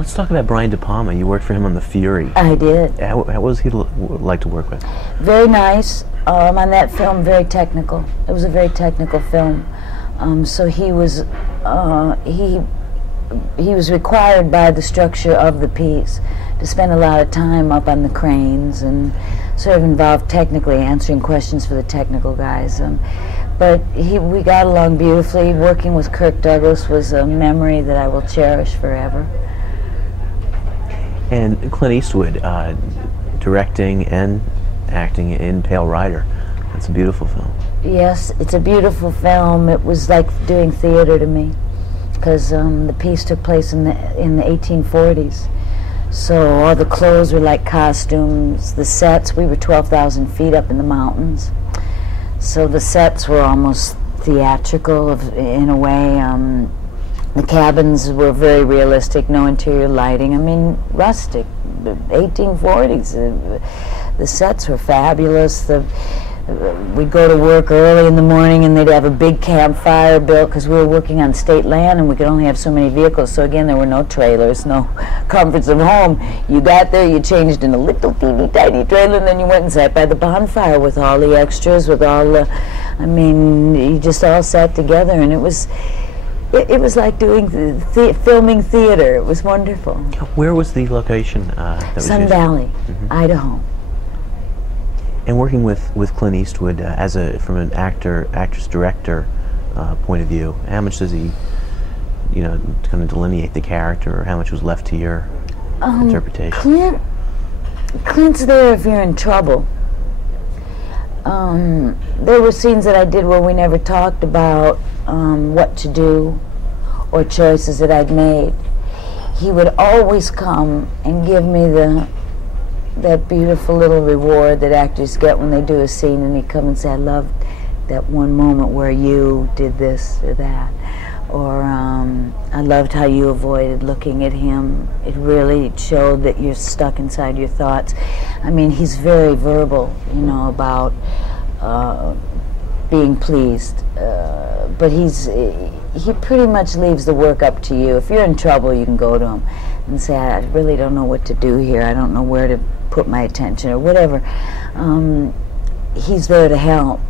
Let's talk about Brian De Palma. You worked for him on The Fury. I did. How was he like to work with? Very nice. On that film, very technical. It was a very technical film. So he was required by the structure of the piece to spend a lot of time up on the cranes and sort of involved technically answering questions for the technical guys. But we got along beautifully. Working with Kirk Douglas was a memory that I will cherish forever. And Clint Eastwood, directing and acting in Pale Rider. That's a beautiful film. Yes, it's a beautiful film. It was like doing theater to me, because the piece took place in the 1840s. So all the clothes were like costumes. The sets, we were 12,000 feet up in the mountains. So the sets were almost theatrical in a way. The cabins were very realistic, no interior lighting. I mean, rustic, 1840s. The sets were fabulous. We'd go to work early in the morning and they'd have a big campfire built because we were working on state land and we could only have so many vehicles. So again, there were no trailers, no comforts of home. You got there, you changed in a little teeny tiny trailer, and then you went and sat by the bonfire with all the extras, with all the, I mean, you just all sat together, and it was like doing filming theater. It was wonderful. Where was the location? That was Sun used? Valley, Idaho. And working with Clint Eastwood from an actress director point of view, how much does he, kind of delineate the character, or how much was left to your interpretation? Clint's there if you're in trouble. There were scenes that I did where we never talked about what to do or choices that I'd made. He would always come and give me that beautiful little reward that actors get when they do a scene, and he'd come and say, I loved that one moment where you did this or that, or I loved how you avoided looking at him. It really showed that you're stuck inside your thoughts. I mean, he's very verbal, about being pleased, but he pretty much leaves the work up to you. If you're in trouble, you can go to him and say, I really don't know what to do here. I don't know where to put my attention or whatever. He's there to help.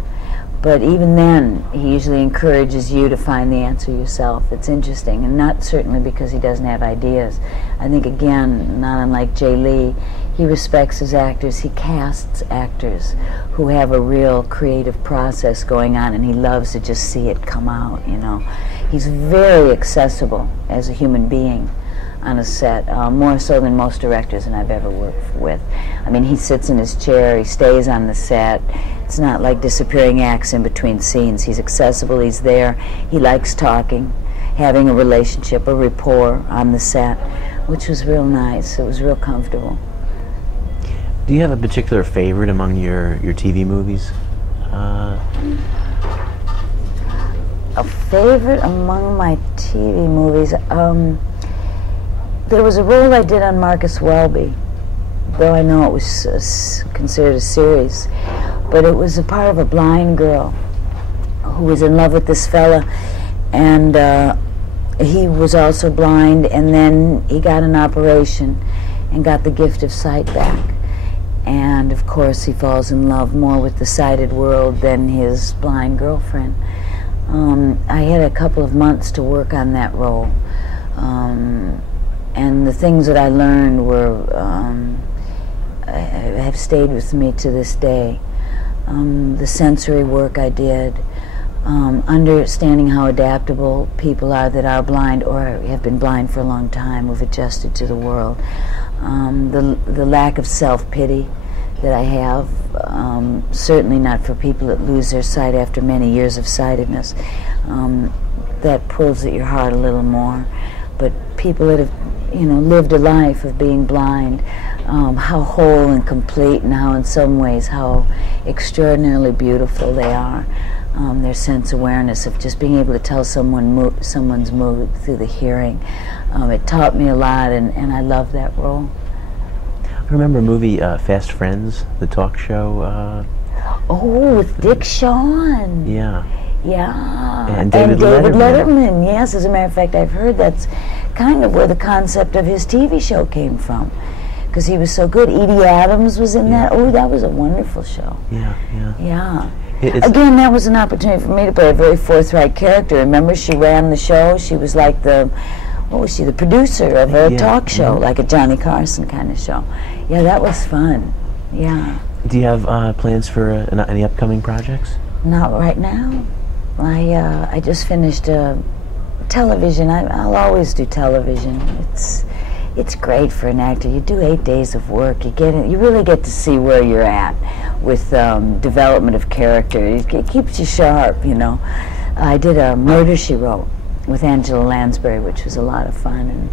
But even then, he usually encourages you to find the answer yourself. It's interesting, and not certainly because he doesn't have ideas. I think, again, not unlike Jay Lee, he respects his actors. He casts actors who have a real creative process going on, and he loves to just see it come out, He's very accessible as a human being on a set, more so than most directors that I've ever worked with. I mean, he sits in his chair, he stays on the set. It's not like disappearing acts in between scenes. He's accessible, he's there, he likes talking, having a relationship, a rapport on the set, which was real nice. It was real comfortable. Do you have a particular favorite among your TV movies? A favorite among my TV movies? There was a role I did on Marcus Welby, though I know it was considered a series, but it was a part of a blind girl who was in love with this fella, and he was also blind, and then he got an operation and got the gift of sight back. And of course he falls in love more with the sighted world than his blind girlfriend. I had a couple of months to work on that role. And the things that I learned have stayed with me to this day. The sensory work I did, understanding how adaptable people are that are blind or have been blind for a long time, who've adjusted to the world. The lack of self-pity that I have, certainly not for people that lose their sight after many years of sightedness. That pulls at your heart a little more. But people that have, lived a life of being blind, how whole and complete, and how in some ways how extraordinarily beautiful they are. Their sense awareness of just being able to tell someone's mood through the hearing. It taught me a lot, and I love that role. I remember a movie, Fast Friends, the talk show. Oh, with Dick Shawn. Yeah. Yeah. And David Letterman. Yes, as a matter of fact, I've heard that's kind of where the concept of his TV show came from, because he was so good. Edie Adams was in that. Oh, that was a wonderful show. Yeah, yeah. Yeah. It's Again, that was an opportunity for me to play a very forthright character. Remember, she ran the show. She was like the producer of a talk show, like a Johnny Carson kind of show. Yeah, that was fun. Yeah. Do you have plans for any upcoming projects? Not right now. I just finished television. I'll always do television. It's great for an actor. You do 8 days of work. You really get to see where you're at with development of character. It keeps you sharp, you know. I did a Murder, She Wrote with Angela Lansbury, which was a lot of fun and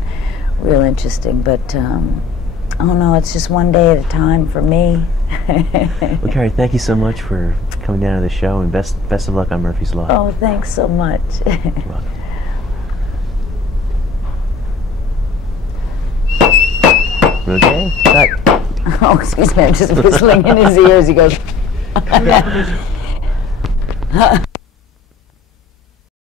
real interesting. But oh no, it's just one day at a time for me. Well, Carrie, thank you so much for coming down to the show, and best of luck on Murphy's Law. Oh, thanks so much. You're welcome. Okay, cut. Oh, excuse me, I'm just whistling in his ears. He goes.